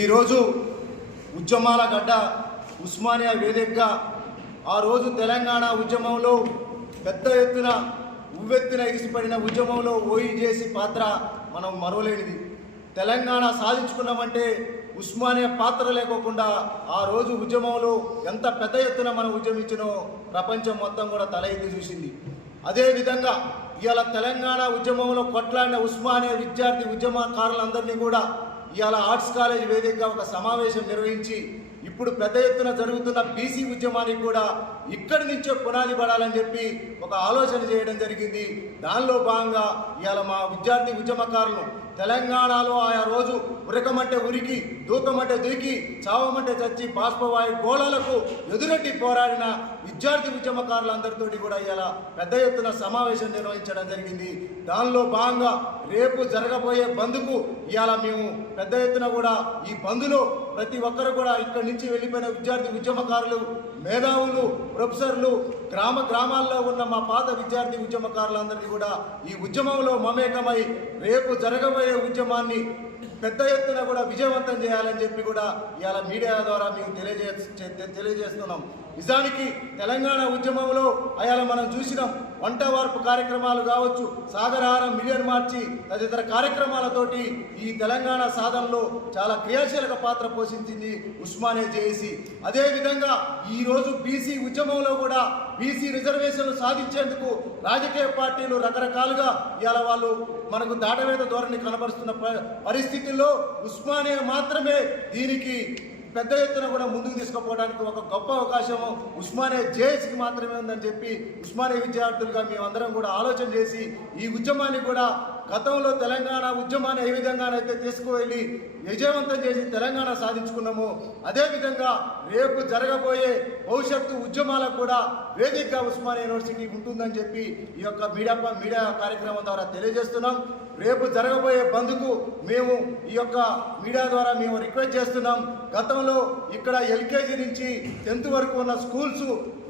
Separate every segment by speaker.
Speaker 1: ఈరోజు ఉద్యమాల గడ్డ ఉస్మానియా వేదికగా ఆ రోజు తెలంగాణ ఉద్యమంలో పెద్ద ఎత్తున ఉవ్వెత్తున ఎగిసిపడిన ఉద్యమంలో ఓయి చేసి పాత్ర మనం మరవలేనిది. తెలంగాణ సాధించుకున్నామంటే ఉస్మానియా పాత్ర లేకోకుండా ఆ రోజు ఉద్యమంలో ఎంత పెద్ద ఎత్తున మనం ఉద్యమించినో ప్రపంచం మొత్తం కూడా తల ఎత్తి చూసింది. అదేవిధంగా ఇవాళ తెలంగాణ ఉద్యమంలో కొట్లాడిన ఉస్మానియా విద్యార్థి ఉద్యమకారులందరినీ కూడా ఇవాళ ఆర్ట్స్ కాలేజ్ వేదికగా ఒక సమావేశం నిర్వహించి ఇప్పుడు పెద్ద ఎత్తున జరుగుతున్న బీసీ ఉద్యమానికి కూడా ఇక్కడి నుంచే పునాది పడాలని చెప్పి ఒక ఆలోచన చేయడం జరిగింది. దానిలో భాగంగా ఇవాళ మా విద్యార్థి ఉద్యమకారులు తెలంగాణలో ఆయా రోజు ఉరకమంటే ఉరికి దూకమంటే దూకి చావమంటే చచ్చి బాష్పవాయు గోళాలకు ఎదురెట్టి పోరాడిన విద్యార్థి ఉద్యమకారులందరితోటి కూడా ఇలా పెద్ద ఎత్తున సమావేశం నిర్వహించడం జరిగింది. దానిలో భాగంగా రేపు జరగబోయే బంద్కు ఇవాళ మేము పెద్ద ఎత్తున కూడా ఈ బంద్లో ప్రతి ఒక్కరు కూడా ఇక్కడి నుంచి వెళ్ళిపోయిన విద్యార్థి ఉద్యమకారులు మేధావులు ప్రొఫెసర్లు గ్రామ గ్రామాల్లో ఉన్న మా పాత విద్యార్థి ఉద్యమకారులందరినీ కూడా ఈ ఉద్యమంలో మమేకమై రేపు జరగబోయే ఉద్యమాన్ని పెద్ద ఎత్తున కూడా విజయవంతం చేయాలని చెప్పి కూడా ఇవాళ మీడియా ద్వారా మేము తెలియజే తెలియజేస్తున్నాం. నిజానికి తెలంగాణ ఉద్యమంలో అయాల మనం చూసినాం. వంట వార్పు కార్యక్రమాలు కావచ్చు సాగరహారం మిలియన్ మార్చి తదితర కార్యక్రమాలతోటి ఈ తెలంగాణ సాధనలో చాలా క్రియాశీలక పాత్ర పోషించింది ఉస్మానియా జేఏసీ. అదేవిధంగా ఈరోజు బీసీ ఉద్యమంలో కూడా బీసీ రిజర్వేషన్లు సాధించేందుకు రాజకీయ పార్టీలు రకరకాలుగా ఇవాళ వాళ్ళు మనకు దాటవేత ధోరణి కనబరుస్తున్న ప- పరిస్థితుల్లో ఉస్మానియా మాత్రమే దీనికి పెద్ద ఎత్తున కూడా ముందుకు తీసుకుపోవడానికి ఒక గొప్ప అవకాశం ఉస్మానియా జేఎస్కి మాత్రమే ఉందని చెప్పి ఉస్మానియా విద్యార్థులుగా మేమందరం కూడా ఆలోచన చేసి ఈ ఉద్యమాన్ని కూడా గతంలో తెలంగాణ ఉద్యమాన్ని ఏ విధంగానైతే తీసుకువెళ్ళి విజయవంతం చేసి తెలంగాణ సాధించుకున్నామో అదేవిధంగా రేపు జరగబోయే భవిష్యత్తు ఉద్యమాలకు కూడా వేదికగా ఉస్మానియా యూనివర్సిటీ ఉంటుందని చెప్పి ఈ యొక్క మీడియా మీడియా కార్యక్రమం ద్వారా తెలియజేస్తున్నాం. రేపు జరగబోయే బంద్కు మేము ఈ యొక్క మీడియా ద్వారా మేము రిక్వెస్ట్ చేస్తున్నాం. గతంలో ఇక్కడ ఎల్కేజీ నుంచి టెన్త్ వరకు ఉన్న స్కూల్స్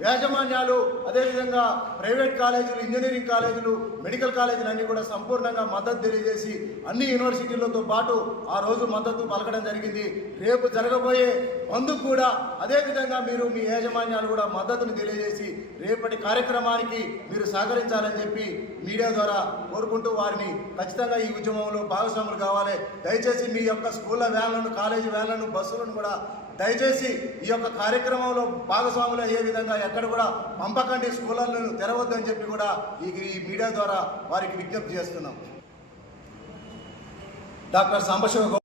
Speaker 1: యాజమాన్యాలు అదేవిధంగా ప్రైవేట్ కాలేజీలు ఇంజనీరింగ్ కాలేజీలు మెడికల్ కాలేజీలు అన్నీ కూడా సంపూర్ణంగా మద్దతు తెలియజేసి అన్ని యూనివర్సిటీలతో పాటు ఆ రోజు మద్దతు పలకడం జరిగింది. రేపు జరగబోయే బంధుకు కూడా అదేవిధంగా మీరు మీ యాజమాన్యాలు కూడా మద్దతును తెలియజేసి రేపటి కార్యక్రమానికి మీరు సహకరించాలని చెప్పి మీడియా ద్వారా కోరుకుంటూ వారిని ఖచ్చితంగా ఈ ఉద్యమంలో భాగస్వాములు కావాలి. దయచేసి మీ యొక్క స్కూళ్ళ వ్యాన్లను కాలేజీ వ్యాన్లను బస్సులను కూడా దయచేసి ఈ యొక్క కార్యక్రమంలో భాగస్వాములు అయ్యే విధంగా ఎక్కడ కూడా పంపకండి. స్కూళ్ళను తెరవద్దని చెప్పి కూడా ఈ ఈ మీడియా ద్వారా వారికి విజ్ఞప్తి చేస్తున్నాం. డాక్టర్ సాంబశివ